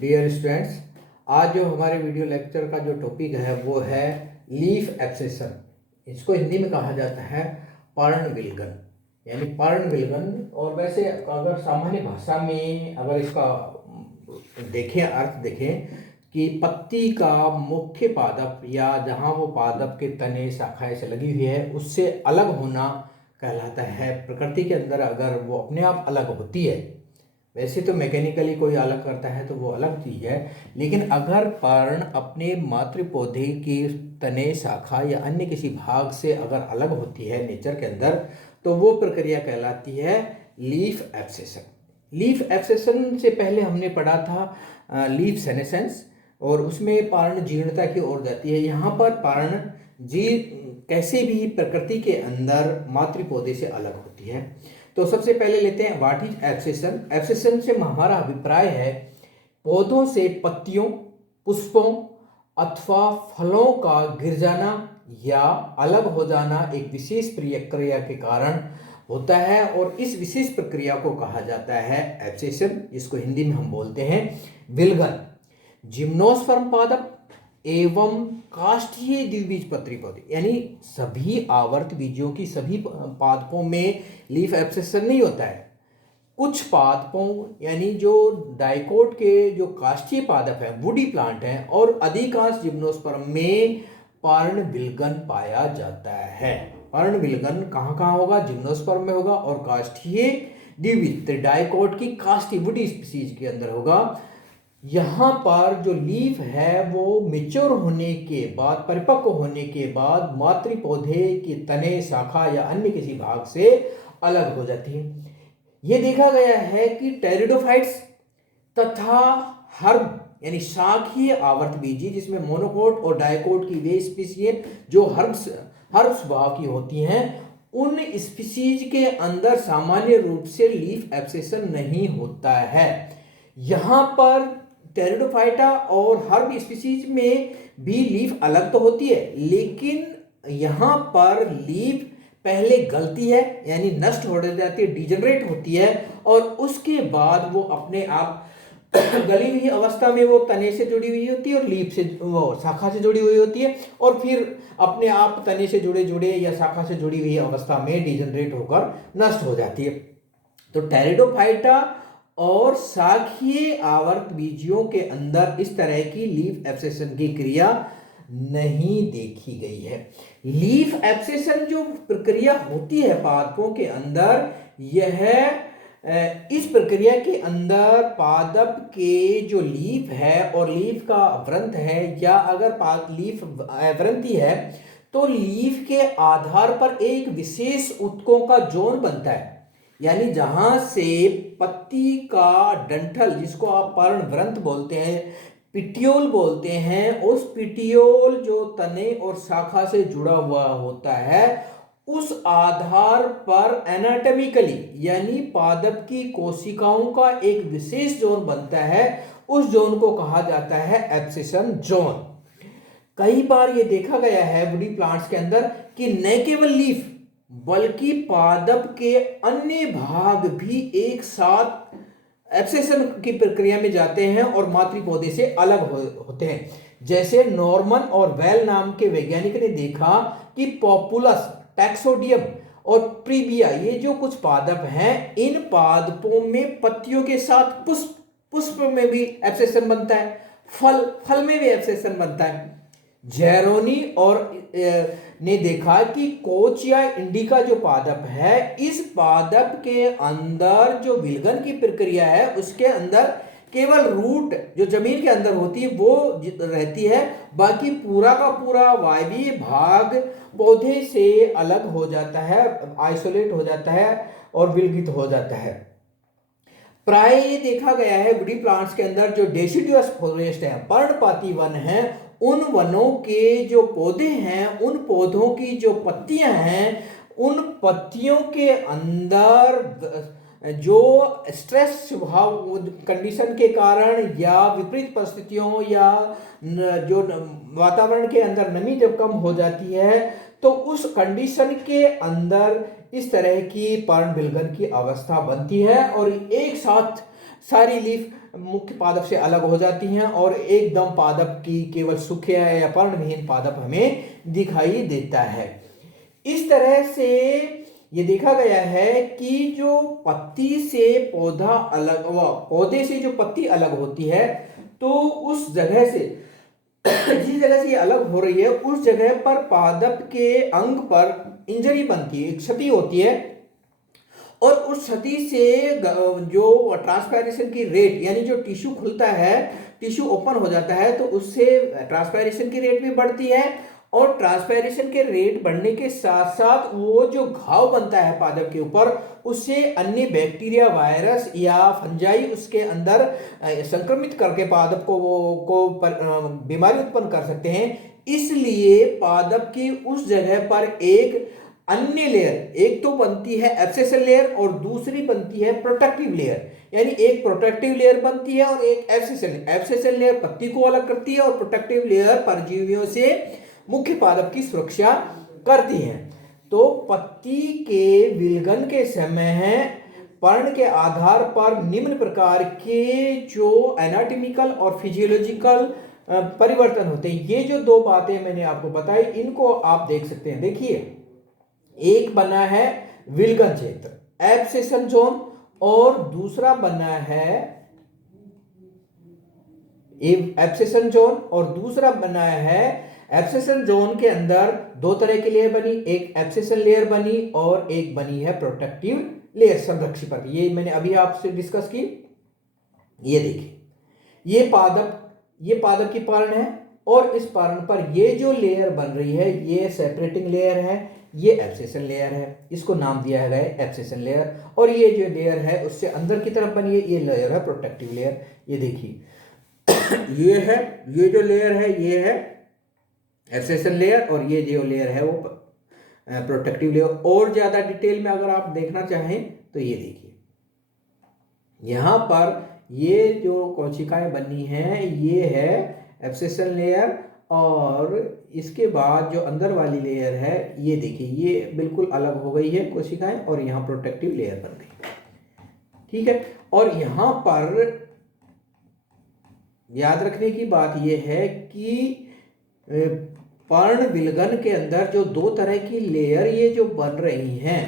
Dear students, आज जो हमारे वीडियो लेक्चर का जो टॉपिक है वो है लीफ एब्सेशन। इसको हिंदी में कहा जाता है पर्णविलगन, यानी पर्णविलगन। और वैसे अगर सामान्य भाषा में अगर इसका देखें, अर्थ देखें कि पत्ती का मुख्य पादप या जहाँ वो पादप के तने शाखाएं से लगी हुई है उससे अलग होना कहलाता है। प्रकृति के अंदर अगर वो अपने आप अलग होती है, वैसे तो मैकेनिकली कोई अलग करता है तो वो अलग चीज़ है, लेकिन अगर पर्ण अपने मातृ पौधे के तने शाखा या अन्य किसी भाग से अगर अलग होती है नेचर के अंदर, तो वो प्रक्रिया कहलाती है लीफ एब्सेशन। लीफ एब्सेशन से पहले हमने पढ़ा था लीफ सेनेसेंस, और उसमें पर्ण जीर्णता की ओर जाती है। यहाँ पर पर्ण जी कैसे भी प्रकृति के अंदर मातृ पौधे से अलग होती है। तो सबसे पहले लेते हैं व्हाट इज एब्सेशन। एब्सेशन से हमारा अभिप्राय है पौधों से पत्तियों, पुष्पों अथवा फलों का गिर जाना या अलग हो जाना एक विशेष प्रक्रिया के कारण होता है, और इस विशेष प्रक्रिया को कहा जाता है एब्सेशन, जिसको हिंदी में हम बोलते हैं विलगन। जिम्नोस्पर्म पादप एवं काष्ठीय द्विबीजपत्री पौधे, यानी सभी आवर्त बीजों की सभी पादपों में लीफ एब्सेशन नहीं होता है। कुछ पादपों यानी जो डाइकोट के जो काष्ठीय पादप हैं, वुडी प्लांट हैं, और अधिकांश जिम्नोस्पर्म में पर्णविलगन पाया जाता है। पर्णविलगन कहाँ कहाँ होगा? जिम्नोस्पर्म में होगा, और काष्ठीय द्विबीज डाइकोट की काष्ठीय वुडी स्पीसीज के अंदर होगा। यहाँ पर जो लीफ है वो मेच्योर होने के बाद, परिपक्व होने के बाद मातृ पौधे के तने, शाखा या अन्य किसी भाग से अलग हो जाती है। ये देखा गया है कि टेरिडोफाइट्स तथा हर्ब यानी शाखीय आवर्तबीजी, जिसमें मोनोकोट और डायकोट की वे स्पीसीज जो हर्ब स्वभाव की होती हैं, उन स्पीसीज के अंदर सामान्य रूप से लीफ एब्सेशन नहीं होता है। यहाँ पर टेरिडोफाइटा और हर्ब स्पीसीज में भी लीफ अलग तो होती है, लेकिन यहाँ पर लीफ पहले गलती है यानी नष्ट हो जाती है, डिजेनरेट होती है, और उसके बाद वो अपने आप गली हुई अवस्था में वो तने से जुड़ी हुई होती है और लीफ से, वो शाखा से जुड़ी हुई होती है, और फिर अपने आप तने से जुड़े या शाखा से जुड़ी हुई अवस्था में डिजेनरेट होकर नष्ट हो जाती है। तो टेरिडोफाइटा और शाखीय आवर्त बीजियों के अंदर इस तरह की लीफ एब्सेशन की क्रिया नहीं देखी गई है। लीफ एब्सेशन जो प्रक्रिया होती है पादपों के अंदर, यह इस प्रक्रिया के अंदर पादप के जो लीफ है और लीफ का व्रंत है, या अगर लीफ व्रंती है तो लीफ के आधार पर एक विशेष ऊतकों का जोन बनता है, यानी जहां से पत्ती का डंठल, जिसको आप पर्णवृंत बोलते हैं, पिटियोल बोलते हैं, उस पिटियोल जो तने और शाखा से जुड़ा हुआ होता है, उस आधार पर एनाटॉमिकली यानी पादप की कोशिकाओं का एक विशेष जोन बनता है। उस जोन को कहा जाता है एब्सेशन जोन। कई बार यह देखा गया है वुडी प्लांट्स के अंदर कि न केवल लीफ बल्कि पादप के अन्य भाग भी एक साथ एब्सेशन की प्रक्रिया में जाते हैं और मातृ पौधे से अलग होते हैं। जैसे नॉर्मन और वेल नाम के वैज्ञानिक ने देखा कि पॉपुलस, टैक्सोडियम और प्रीबिया, ये जो कुछ पादप हैं, इन पादपों में पत्तियों के साथ पुष्प में भी एब्सेशन बनता है, फल में भी एब्सेशन बनता है। जेरोनी और ने देखा कि कोच या इंडिका जो पादप है, इस पादप के अंदर जो विलगन की प्रक्रिया है उसके अंदर केवल रूट जो जमीन के अंदर होती है वो रहती है, बाकी पूरा का पूरा वायवीय भाग पौधे से अलग हो जाता है, आइसोलेट हो जाता है और विलगित हो जाता है। प्राय ये देखा गया है वुडी प्लांट्स के अंदर जो डेसिडुअस फॉरेस्ट है, पर्णपाती वन है, उन वनों के जो पौधे हैं, उन पौधों की जो पत्तियां हैं, उन पत्तियों के अंदर जो स्ट्रेस स्वभाव कंडीशन के कारण या विपरीत परिस्थितियों या जो वातावरण के अंदर नमी जब कम हो जाती है, तो उस कंडीशन के अंदर इस तरह की पर्णविलगन की अवस्था बनती है और एक साथ सारी लीफ मुख्य पादप से अलग हो जाती हैं और एकदम पादप की केवल सूखे या पर्णविहीन पादप हमें दिखाई देता है। इस तरह से ये देखा गया है कि जो पत्ती से पौधा अलग व पौधे से जो पत्ती अलग होती है तो उस जगह से जिस जगह से ये अलग हो रही है उस जगह पर पादप के अंग पर इंजरी बनती है, क्षति होती है और उस क्षति से जो ट्रांसपायरेशन की रेट यानी जो टिश्यू खुलता है, टिश्यू ओपन हो जाता है तो उससे ट्रांसपायरेशन की रेट भी बढ़ती है और ट्रांसपायरेशन के रेट बढ़ने के साथ साथ वो जो घाव बनता है पादप के ऊपर उससे अन्य बैक्टीरिया, वायरस या फंजाई उसके अंदर संक्रमित करके पादप को बीमारी उत्पन्न कर सकते हैं। इसलिए पादप की उस जगह पर एक अन्य लेयर, एक तो बनती है एब्सेसल लेयर और दूसरी बनती है प्रोटेक्टिव लेयर, यानी एक प्रोटेक्टिव लेयर बनती है और एक एब्सेसल लेयर पत्ती को अलग करती है और प्रोटेक्टिव लेयर परजीवियों से मुख्य पादप की सुरक्षा करती है। तो पत्ती के विलगन के समय पर्ण के आधार पर निम्न प्रकार के जो एनाटॉमिकल और फिजियोलॉजिकल परिवर्तन होते हैं। ये जो दो बातें मैंने आपको बताई इनको आप देख सकते हैं। देखिए, एक बना है विलगन क्षेत्र एब्सेशन जोन और दूसरा बना है एब्सेशन जोन और दूसरा बना है एब्सेशन जोन के अंदर दो तरह की लेयर बनी, एक एब्सेशन लेयर बनी और एक बनी है प्रोटेक्टिव लेयर, संरक्षी परत। ये मैंने अभी आपसे डिस्कस की। ये देखिए, ये पादप की पर्ण है और इस पर्ण पर ये जो लेयर बन रही है ये सेपरेटिंग लेयर है, ये एब्सेशन लेयर है, इसको नाम दिया गया है एब्सेशन लेयर। और ये जो लेयर है उससे अंदर की तरफ बनी है ये लेयर है प्रोटेक्टिव लेयर। ये देखिए ये जो लेयर है ये है एब्सेशन लेयर और ये जो लेयर है वो प्रोटेक्टिव लेयर। और ज्यादा डिटेल में अगर आप देखना चाहें तो ये देखिए, यहां पर ये जो कोशिकाएं बनी हैं ये है एब्सेशन लेयर और इसके बाद जो अंदर वाली लेयर है ये देखिए ये बिल्कुल अलग हो गई है कोशिकाएं और यहाँ प्रोटेक्टिव लेयर बन गई। ठीक है, और यहाँ पर याद रखने की बात यह है कि पर्ण विलगन के अंदर जो दो तरह की लेयर ये जो बन रही हैं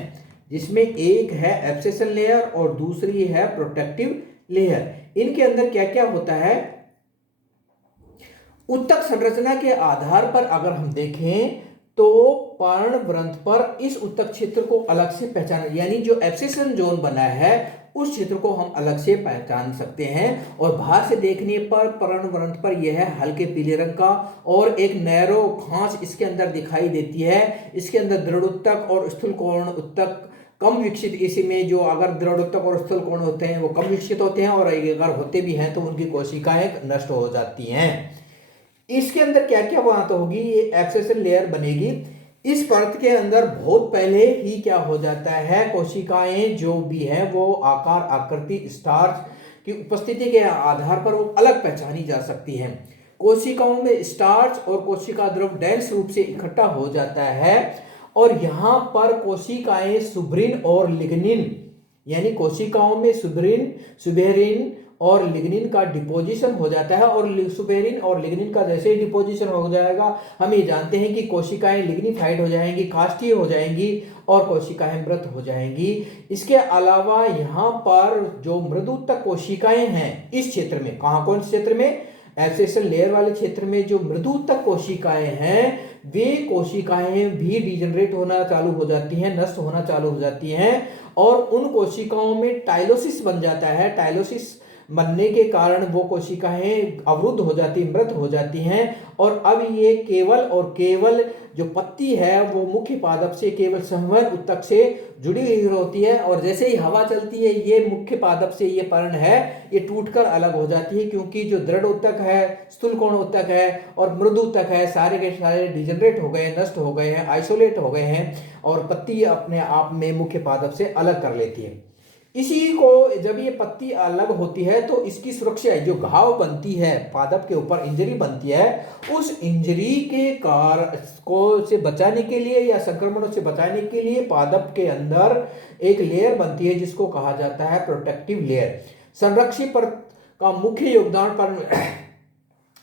जिसमें एक है एब्सेशन लेयर और दूसरी है प्रोटेक्टिव लेयर, इनके अंदर क्या क्या होता है। उत्तक संरचना के आधार पर अगर हम देखें तो पर्ण वृंत पर इस उत्तक क्षेत्र को अलग से पहचान, यानी जो एब्सेशन जोन बना है उस क्षेत्र को हम अलग से पहचान सकते हैं और बाहर से देखने पर पर्ण वृंत पर यह है हल्के पीले रंग का और एक नैरो खांच इसके अंदर दिखाई देती है। इसके अंदर दृढ़ उत्तक और स्थूल कोण उत्तक कम विकसित, इसमें जो अगर दृढ़ उत्तक और स्थूल कोण होते हैं वो कम विकसित होते हैं और अगर होते भी हैं तो उनकी कोशिकाएं नष्ट हो जाती हैं। इसके अंदर क्या क्या बात होगी, ये एब्सेशन लेयर बनेगी। इस परत के अंदर बहुत पहले ही क्या हो जाता है, कोशिकाएं जो भी हैं वो आकार, आकृति, स्टार्च की उपस्थिति के आधार पर वो अलग पहचानी जा सकती हैं। कोशिकाओं में स्टार्च और कोशिका द्रव डेंस रूप से इकट्ठा हो जाता है और यहाँ पर कोशिकाएं सुब्रिन और लिग्निन, यानी कोशिकाओं में सुबेरिन और लिग्निन का डिपोजिशन हो जाता है और सुबेरिन और लिग्निन का जैसे ही डिपोजिशन हो जाएगा हम ये जानते हैं कि कोशिकाएं लिग्निफाइड हो जाएंगी, काष्ठीय हो जाएंगी और कोशिकाएं मृत हो जाएंगी। इसके अलावा यहाँ पर जो मृदुतक कोशिकाएं हैं इस क्षेत्र में, कहाँ कौन से क्षेत्र में, एब्सेशन लेयर वाले क्षेत्र में जो मृदुतक कोशिकाएं हैं वे कोशिकाएं भी डिजेनरेट होना चालू हो जाती हैं, नष्ट होना चालू हो जाती हैं और उन कोशिकाओं में टाइलोसिस बन जाता है। टाइलोसिस बनने के कारण वो कोशिकाएं अवरुद्ध हो जाती, मृत हो जाती हैं और अब ये केवल जो पत्ती है वो मुख्य पादप से केवल संवहन उत्तक से जुड़ी हुई होती है और जैसे ही हवा चलती है ये मुख्य पादप से ये पर्ण है ये टूटकर अलग हो जाती है, क्योंकि जो दृढ़ उत्तक है, स्थूल कोण उत्तक है और मृदु उत्तक है सारे के सारे डिजेनरेट हो गए, नष्ट हो गए हैं, आइसोलेट हो गए हैं और पत्ती अपने आप में मुख्य पादप से अलग कर लेती है। इसी को जब ये पत्ती अलग होती है तो इसकी सुरक्षा, जो घाव बनती है पादप के ऊपर, इंजरी बनती है, उस इंजरी के कारण को से बचाने के लिए या संक्रमणों से बचाने के लिए पादप के अंदर एक लेयर बनती है जिसको कहा जाता है प्रोटेक्टिव लेयर। संरक्षी परत का मुख्य योगदान पर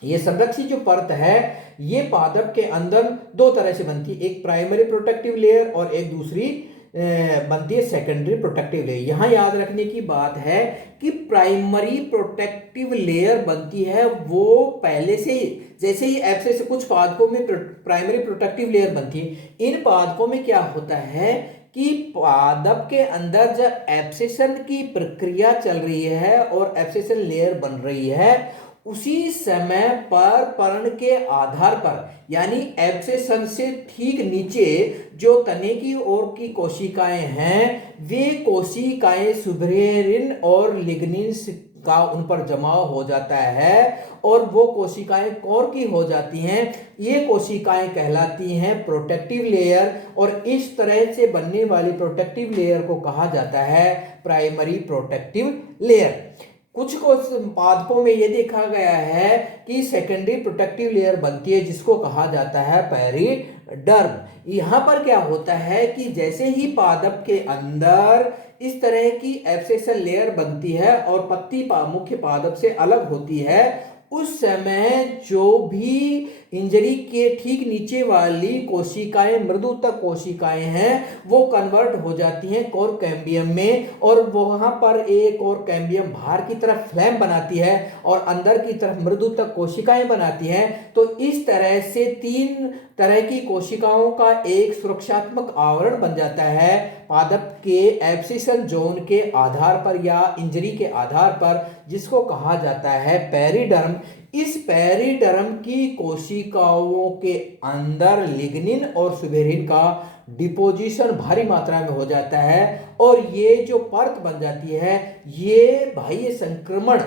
ये संरक्षित जो परत है ये पादप के अंदर दो तरह से बनती है, एक प्राइमरी प्रोटेक्टिव लेयर और एक दूसरी बनती है सेकेंडरी प्रोटेक्टिव लेयर। यहाँ याद रखने की बात है कि प्राइमरी प्रोटेक्टिव लेयर बनती है वो पहले से ही, जैसे ही एब्सेस से कुछ पादपों में प्राइमरी प्रोटेक्टिव लेयर बनती है। इन पादपों में क्या होता है कि पादप के अंदर जब एब्सेशन की प्रक्रिया चल रही है और एब्सेशन लेयर बन रही है, उसी समय पर पर्ण के आधार पर यानी एब्सेशन से ठीक नीचे जो तने की ओर की कोशिकाएं हैं, वे कोशिकाएं सुब्रेरिन और लिग्निन का उन पर जमाव हो जाता है और वो कोशिकाएं कोर की हो जाती हैं। ये कोशिकाएं कहलाती हैं प्रोटेक्टिव लेयर और इस तरह से बनने वाली प्रोटेक्टिव लेयर को कहा जाता है प्राइमरी प्रोटेक्टिव लेयर। कुछ पादपों में यह देखा गया है कि सेकेंडरी प्रोटेक्टिव लेयर बनती है जिसको कहा जाता है पेरिडर्म। यहां पर क्या होता है कि जैसे ही पादप के अंदर इस तरह की एब्सेशन लेयर बनती है और पत्ती मुख्य पादप से अलग होती है, उस समय जो भी इंजरी के ठीक नीचे वाली कोशिकाएं मृदुतक कोशिकाएं हैं वो कन्वर्ट हो जाती हैं कोर कैम्बियम में और वहां पर एक और कैम्बियम बाहर की तरफ फ्लैम बनाती है और अंदर की तरफ मृदुतक कोशिकाएं बनाती हैं। तो इस तरह से तीन तरह की कोशिकाओं का एक सुरक्षात्मक आवरण बन जाता है पादप के एब्सेशन जोन के आधार पर या इंजरी के आधार पर, जिसको कहा जाता है पेरिडर्म। इस पेरिडर्म की कोशिकाओं के अंदर लिग्निन और सुबेरिन का डिपोजिशन भारी मात्रा में हो जाता है और ये जो परत बन जाती है ये बाह्य संक्रमण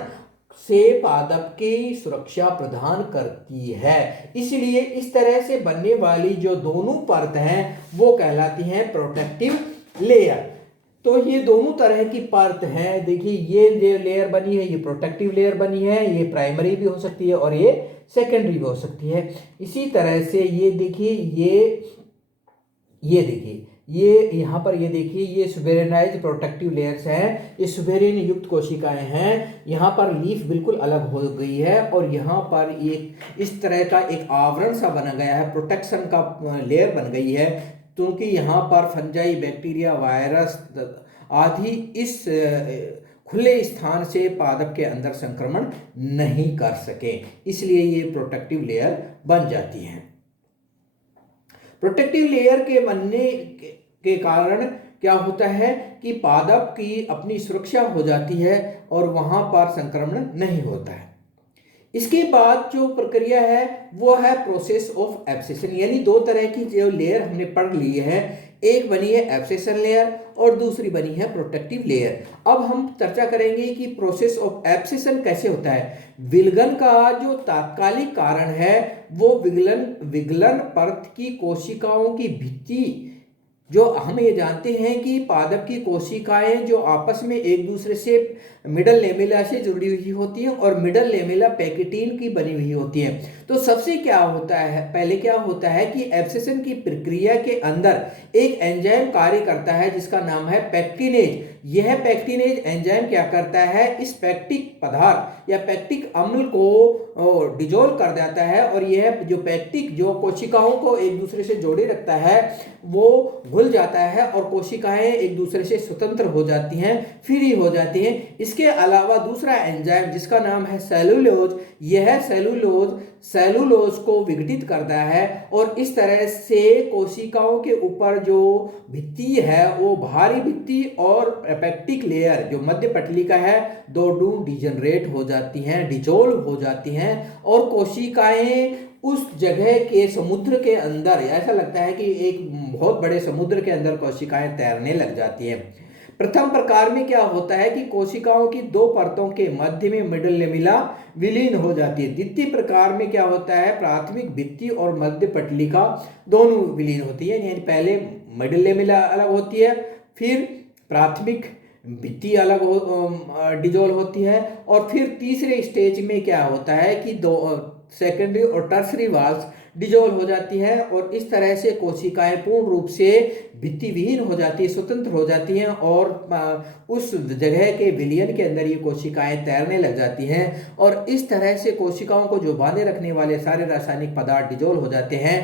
से पादप की सुरक्षा प्रदान करती है। इसलिए इस तरह से बनने वाली जो दोनों परत हैं वो कहलाती हैं प्रोटेक्टिव लेयर। तो ये दोनों तरह की परत हैं। देखिए ये जो लेयर बनी है ये प्रोटेक्टिव लेयर बनी है, ये प्राइमरी भी हो सकती है और ये सेकेंडरी भी हो सकती है। इसी तरह से ये देखिए ये देखिए ये यहाँ पर ये देखिए ये सुबेरिनाइज प्रोटेक्टिव लेयर्स हैं, ये सुबेरिन युक्त कोशिकाएं हैं। यहाँ पर लीफ बिल्कुल अलग हो गई है और यहाँ पर एक इस तरह का एक आवरण सा बना गया है, प्रोटेक्शन का लेयर बन गई है, क्योंकि यहाँ पर फंजाई बैक्टीरिया वायरस आदि इस खुले स्थान से पादप के अंदर संक्रमण नहीं कर सके, इसलिए ये प्रोटेक्टिव लेयर बन जाती है। प्रोटेक्टिव लेयर के बनने के कारण क्या होता है कि पादप की अपनी सुरक्षा हो जाती है और वहां पर संक्रमण नहीं होता है। इसके बाद जो प्रक्रिया है वो है प्रोसेस ऑफ एब्सेशन, यानी दो तरह की जो लेयर हमने पढ़ ली है, एक बनी है एब्सेशन लेयर और दूसरी बनी है प्रोटेक्टिव लेयर। अब हम चर्चा करेंगे कि प्रोसेस ऑफ एब्सेशन कैसे होता है। विलगन का जो तात्कालिक कारण है वो विगलन परत की कोशिकाओं की भित्ति, जो हम ये जानते हैं कि पादप की कोशिकाएं जो आपस में एक दूसरे से मिडल लेमेला से जुड़ी हुई होती है और मिडल लेमेला पैकेटिन की बनी हुई होती है। तो सबसे क्या होता है, पहले क्या होता है कि एब्सेशन की प्रक्रिया के अंदर एक एंजाइम कार्य करता है जिसका नाम है पैक्टिनेज। यह पैक्टिनेज एंजाइम क्या करता है, इस पैक्टिक पदार्थ या पैक्टिक अम्ल को डिजोल्व कर देता है और यह जो पैक्टिक जो कोशिकाओं को एक दूसरे से जोड़े रखता है वो घुल जाता है और कोशिकाएं एक दूसरे से स्वतंत्र हो जाती हैं, फ्री हो जाती हैं। इसके अलावा दूसरा एंजाइम जिसका नाम है सेलुलोज, यह सेलुलोज को विघटित करता है और इस तरह से कोशिकाओं के ऊपर जो भित्ति है वो बाहरी भित्ति और पैक्टिक लेयर जो मध्य पटलिका है दोनों डिजनरेट हो जाती हैं, डिजोल्व हो जाती हैं और कोशिकाएं उस जगह के समुद्र के अंदर, ऐसा लगता है कि एक बहुत बड़े समुद्र के अंदर कोशिकाएं तैरने लग जाती हैं। प्रथम प्रकार में क्या होता है कि कोशिकाओं की दो परतों के मध्य में मिडल लेमिला विलीन हो जाती है। द्वितीय प्रकार में क्या होता है, प्राथमिक भित्ति और मध्य पटलिका दोनों विलीन होती है, यानी पहले मिडल लेमिला अलग होती है, फिर प्राथमिक भित्ति अलग डिजोल्व होती है और फिर तीसरे स्टेज में क्या होता है कि सेकेंडरी और टर्सरी वाल्स डिजोल्व हो जाती है और इस तरह से कोशिकाएं पूर्ण रूप से भित्तिविहीन हो जाती है, स्वतंत्र हो जाती हैं और उस जगह के विलयन के अंदर ये कोशिकाएं तैरने लग जाती हैं और इस तरह से कोशिकाओं को जो बांधे रखने वाले सारे रासायनिक पदार्थ डिजोल्व हो जाते हैं।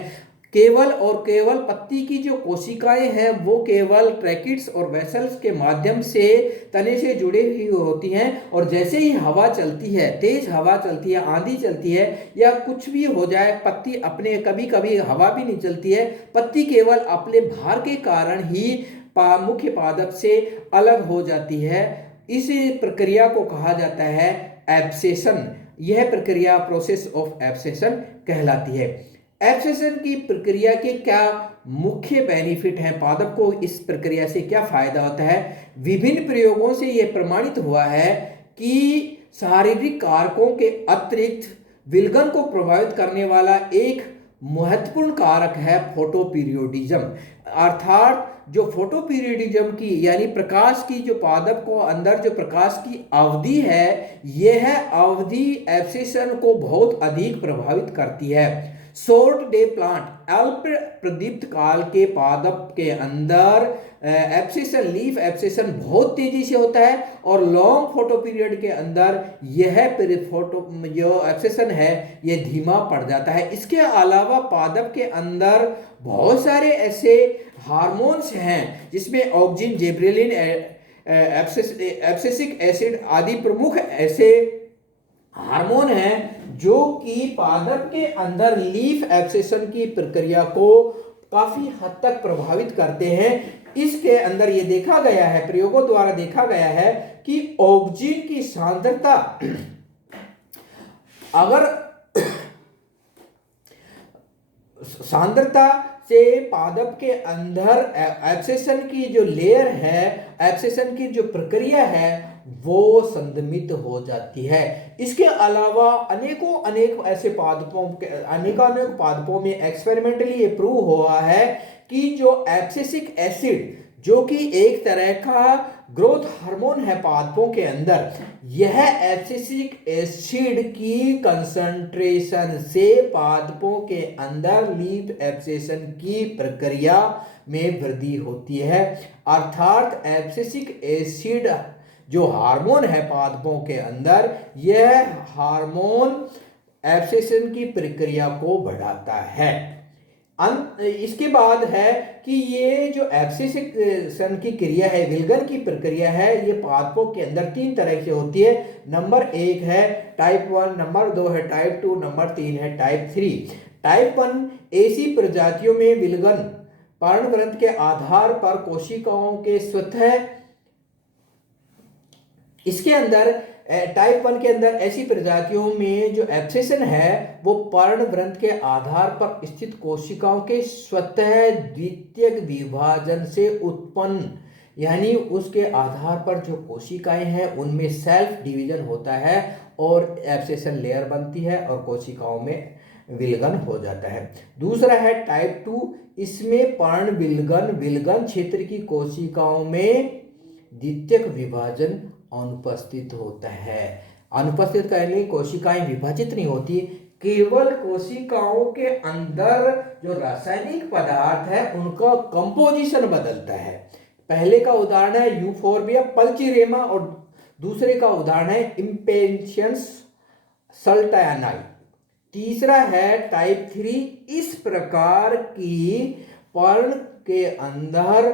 केवल और केवल पत्ती की जो कोशिकाएं हैं वो केवल ट्रैकिड्स और वेसल्स के माध्यम से तने से जुड़ी हुई होती हैं और जैसे ही हवा चलती है, तेज हवा चलती है, आंधी चलती है या कुछ भी हो जाए, पत्ती अपने, कभी कभी हवा भी नहीं चलती है, पत्ती केवल अपने भार के कारण ही मुख्य पादप से अलग हो जाती है। इस प्रक्रिया को कहा जाता है एब्सेशन। यह प्रक्रिया प्रोसेस ऑफ एब्सेशन कहलाती है। एब्सेशन की प्रक्रिया के क्या मुख्य बेनिफिट हैं, पादप को इस प्रक्रिया से क्या फायदा होता है? विभिन्न प्रयोगों से यह प्रमाणित हुआ है कि शारीरिक कारकों के अतिरिक्त विलगन को प्रभावित करने वाला एक महत्वपूर्ण कारक है फोटोपीरियोडिज्म। अर्थात जो फोटोपीरियोडिज्म की यानी प्रकाश की जो पादप को अंदर जो प्रकाश की अवधि है, यह अवधि एब्सेशन को बहुत अधिक प्रभावित करती है। शॉर्ट डे प्लांट अल्प प्रदीप्त काल के पादप के अंदर एब्सेशन, लीफ एब्सेशन बहुत तेजी से होता है और लॉन्ग फोटो पीरियड के अंदर यह फोटो जो एब्सेशन है यह धीमा पड़ जाता है। इसके अलावा पादप के अंदर बहुत सारे ऐसे हार्मोन्स हैं जिसमें ऑक्सिन, जिबरेलिन, एब्सेसिक एसिड आदि प्रमुख ऐसे हार्मोन हैं जो कि पादप के अंदर लीफ एब्सेशन की प्रक्रिया को काफी हद तक प्रभावित करते हैं। इसके अंदर ये देखा गया है, प्रयोगों द्वारा देखा गया है कि ऑक्सिन की सांद्रता अगर सांद्रता से पादप के अंदर एब्सेशन की जो लेयर है, एब्सेशन की जो प्रक्रिया है वो संदमित हो जाती है। इसके अलावा अनेक ऐसे पादपों के अनेक पादपों में एक्सपेरिमेंटली ये प्रूव हुआ है कि जो एब्सेसिक एसिड जो कि एक तरह का ग्रोथ हार्मोन है पादपों के अंदर, यह एब्सेसिक एसिड की कंसंट्रेशन से पादपों के अंदर लीफ एब्सेशन की प्रक्रिया में वृद्धि होती है। अर्थात एब्सेसिक एसिड जो हार्मोन है पादपों के अंदर, यह हार्मोन एब्सेशन की प्रक्रिया को बढ़ाता है। इसके बाद है कि ये जो एब्सेशन की क्रिया है, विलगन की प्रक्रिया है, ये पादपों के अंदर 3 तरह से होती है। नंबर 1 है टाइप 1, नंबर 2 है टाइप 2, नंबर 3 है टाइप 3। टाइप 1 ऐसी प्रजातियों में विलगन पर्णवृंत के आधार पर कोशिकाओं के स्वतः, इसके अंदर टाइप 1 के अंदर ऐसी प्रजातियों में जो एब्सेशन है वो पर्णवृंत के आधार पर स्थित कोशिकाओं के स्वतः द्वितीयक विभाजन से उत्पन्न, यानी उसके आधार पर जो कोशिकाएं हैं उनमें सेल्फ डिवीजन होता है और एब्सेशन लेयर बनती है और कोशिकाओं में विलगन हो जाता है। दूसरा है टाइप 2, इसमें पर्ण विलगन क्षेत्र की कोशिकाओं में द्वितीयक विभाजन अनुपस्थित होता है। अनुपस्थित करने कोशिकाएं विभाजित नहीं होती, केवल कोशिकाओं के अंदर जो रासायनिक पदार्थ है उनका कंपोजिशन बदलता है। पहले का उदाहरण है यूफोर्बिया पल्चीरेमा और दूसरे का उदाहरण है इम्पेशियंस सल्टानाई। तीसरा है टाइप 3, इस प्रकार की पर्ण के अंदर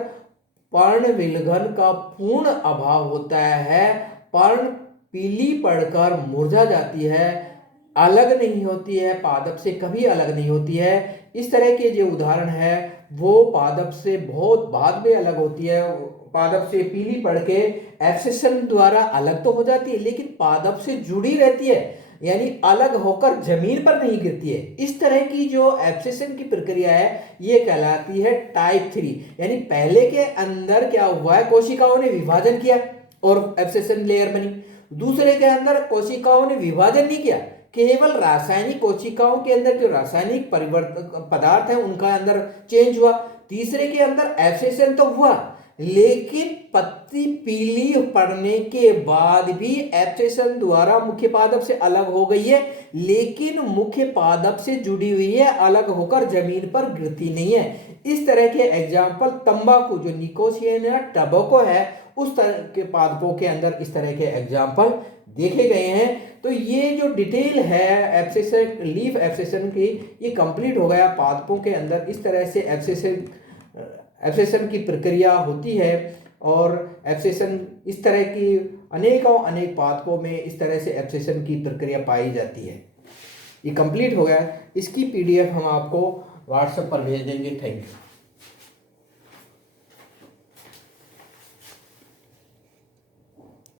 पर्ण विलगन का पूर्ण अभाव होता है। पर्ण पीली पड़कर मुरझा जाती है, अलग नहीं होती है, पादप से कभी अलग नहीं होती है। इस तरह के जो उदाहरण है वो पादप से बहुत बाद में अलग होती है। पादप से पीली पड़ के एब्सेशन द्वारा अलग तो हो जाती है लेकिन पादप से जुड़ी रहती है, यानी अलग होकर जमीन पर नहीं गिरती है। इस तरह की जो एब्सेशन की प्रक्रिया है ये कहलाती है टाइप 3। यानी पहले के अंदर क्या हुआ है, कोशिकाओं ने विभाजन किया और एब्सेशन लेयर बनी। दूसरे के अंदर कोशिकाओं ने विभाजन नहीं किया, केवल रासायनिक कोशिकाओं के अंदर जो रासायनिक परिवर्तन पदार्थ है उनका अंदर चेंज हुआ। तीसरे के अंदर एब्सेशन तो हुआ लेकिन पत्ती पीली पड़ने के बाद भी एब्सेशन द्वारा मुख्य पादप से अलग हो गई है, लेकिन मुख्य पादप से जुड़ी हुई है, अलग होकर जमीन पर गिरती नहीं है। इस तरह के एग्जाम्पल तंबाकू जो निकोसिएना टबैको है उस तरह के पादपों के अंदर इस तरह के एग्जाम्पल देखे गए हैं। तो ये जो डिटेल है एब्सेशन लीफ एब्सेशन की, ये कंप्लीट हो गया। पादपों के अंदर इस तरह से एब्सेशन की प्रक्रिया होती है और एब्सेशन इस तरह की अनेक पादपों में इस तरह से एब्सेशन की प्रक्रिया पाई जाती है। ये कंप्लीट हो गया। इसकी पीडीएफ हम आपको व्हाट्सएप पर भेज देंगे। Thank you.